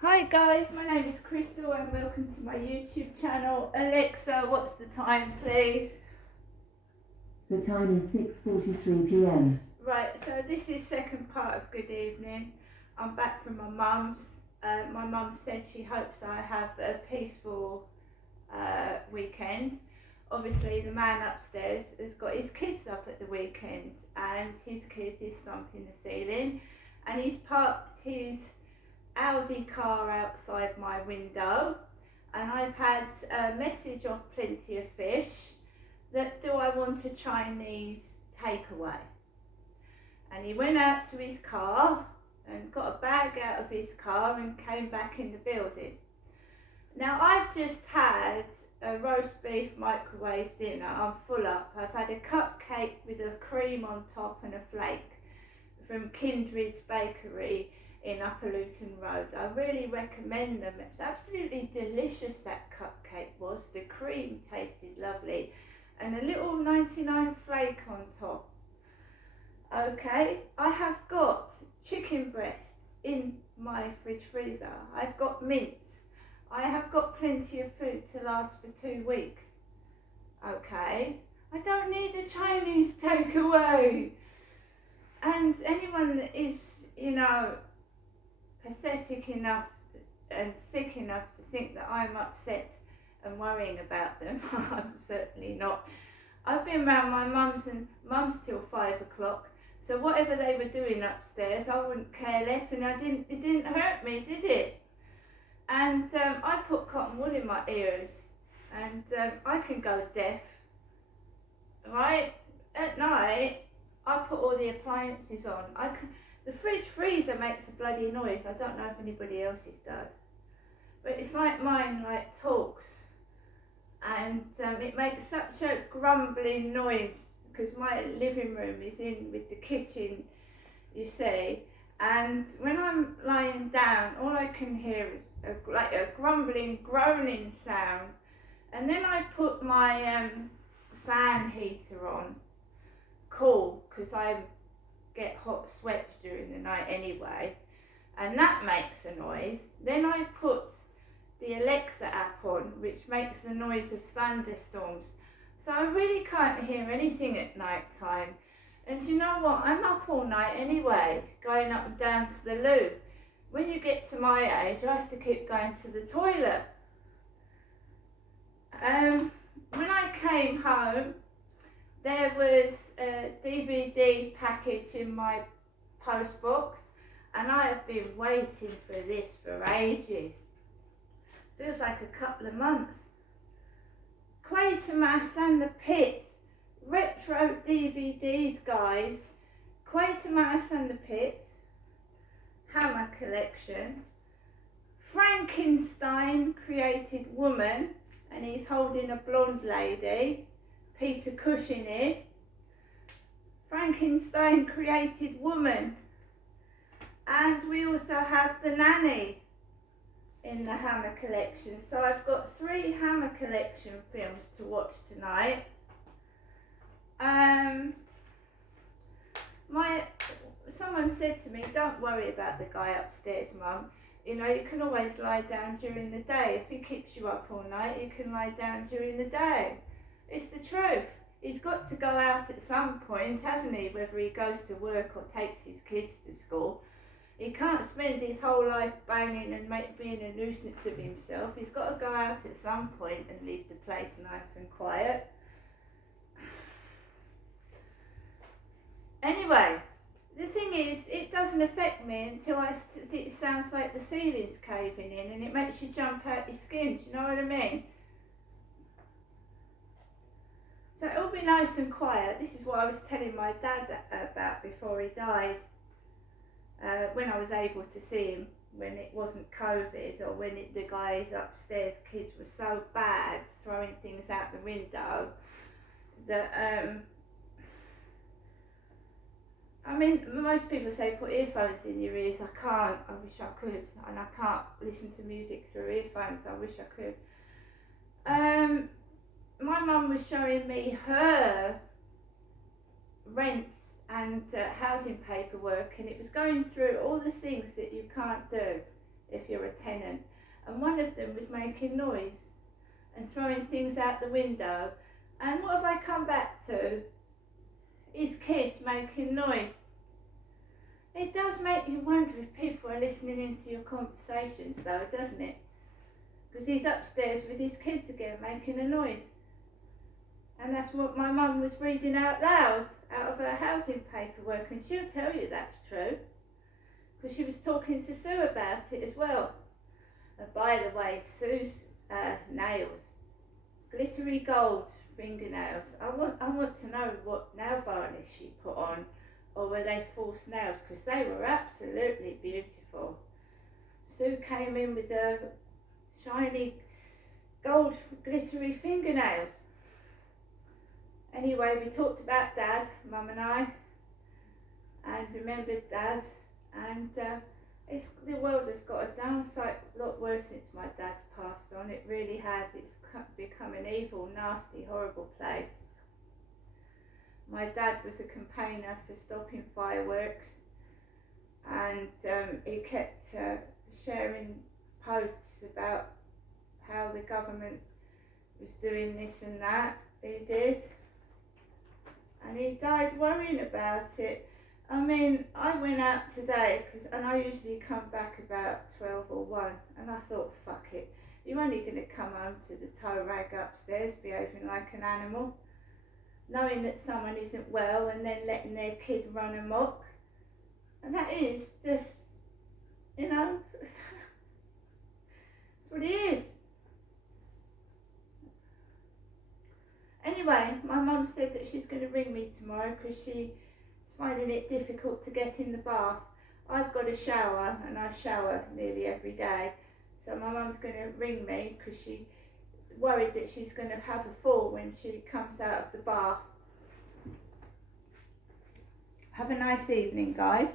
Hi guys, my name is Crystal and welcome to my YouTube channel. Alexa, what's the time please? The time is 6:43 p.m. Right, so this is second part of Good Evening. I'm back from my mum's. My mum said she hopes I have a peaceful weekend. Obviously the man upstairs has got his kids up at the weekend and his kid is thumping the ceiling and he's parked his Audi car outside my window, and I've had a message off Plenty of Fish that do I want a Chinese takeaway. And he went out to his car and got a bag out of his car and came back in the building. Now I've just had a roast beef microwave dinner. I'm full up. I've had a cupcake with a cream on top and a flake from Kindred's Bakery in Upper Luton Road. I really recommend them. It's absolutely delicious, that cupcake was. The cream tasted lovely and a little 99 flake on top. Okay, I have got chicken breast in my fridge freezer. I've got mince. I have got plenty of food to last for 2 weeks. Okay, I don't need a Chinese takeaway. And anyone that is, pathetic enough and sick enough to think that I'm upset and worrying about them, I'm certainly not. I've been around my mum's till 5 o'clock, so whatever they were doing upstairs, I wouldn't care less, and it didn't hurt me, did it? And I put cotton wool in my ears, and I can go deaf, right? At night, I put all the appliances on. The fridge freezer makes a bloody noise. I don't know if anybody else's does, but it's like mine, like talks, and it makes such a grumbling noise because my living room is in with the kitchen, you see. And when I'm lying down, all I can hear is like a grumbling, groaning sound. And then I put my fan heater on, cool, because I get hot sweats during the night anyway, and that makes a noise. Then I put the Alexa app on, which makes the noise of thunderstorms. So I really can't hear anything at night time. And you know what? I'm up all night anyway, going up and down to the loo. When you get to my age, I have to keep going to the toilet. When I came home, there was a DVD package in my post box, and I have been waiting for this for ages. Feels like a couple of months. Quatermass and the Pit, retro DVDs, guys. Quatermass and the Pit, Hammer Collection. Frankenstein created woman, and he's holding a blonde lady. Peter Cushing is. Frankenstein created woman. And we also have The Nanny in the Hammer Collection. So I've got 3 Hammer Collection films to watch tonight. Someone said to me, don't worry about the guy upstairs, Mum. You know, you can always lie down during the day. If he keeps you up all night, you can lie down during the day. It's the truth. He's got to go out at some point, hasn't he? Whether he goes to work or takes his kids to school. He can't spend his whole life banging and being a nuisance of himself. He's got to go out at some point and leave the place nice and quiet. Anyway, the thing is, it doesn't affect me until it sounds like the ceiling's caving in and it makes you jump out your skin. Do you know what I mean? So it'll be nice and quiet. This is what I was telling my dad about before he died. When I was able to see him, when it wasn't COVID, or when the guys upstairs, kids, were so bad, throwing things out the window, that, I mean, most people say put earphones in your ears. I can't. I wish I could. And I can't listen to music through earphones. I wish I could. My mum was showing me her rent and housing paperwork, and it was going through all the things that you can't do if you're a tenant, and one of them was making noise and throwing things out the window. And what have I come back to? His kids making noise. It does make you wonder if people are listening into your conversations though, doesn't it? Because he's upstairs with his kids again making a noise. And that's what my mum was reading out loud out of her housing paperwork, and she'll tell you that's true, because she was talking to Sue about it as well. And by the way, Sue's nails, glittery gold fingernails. I want to know what nail varnish she put on, or were they false nails, because they were absolutely beautiful. Sue came in with her shiny gold glittery fingernails. Anyway, we talked about Dad, Mum and I, and remembered Dad, and the world has got a downside lot worse since my dad's passed on. It really has. It's become an evil, nasty, horrible place. My dad was a campaigner for stopping fireworks, and he kept sharing posts about how the government was doing this and that. He did. And he died worrying about it. I mean, I went out today, and I usually come back about 12 or 1, and I thought, fuck it, you're only going to come home to the tow rag upstairs behaving like an animal, knowing that someone isn't well, and then letting their kid run amok. And that is just, you know, that's what it is. Anyway, my mum said that she's going to ring me tomorrow because she's finding it difficult to get in the bath. I've got a shower, and I shower nearly every day, so my mum's going to ring me because she's worried that she's going to have a fall when she comes out of the bath. Have a nice evening, guys.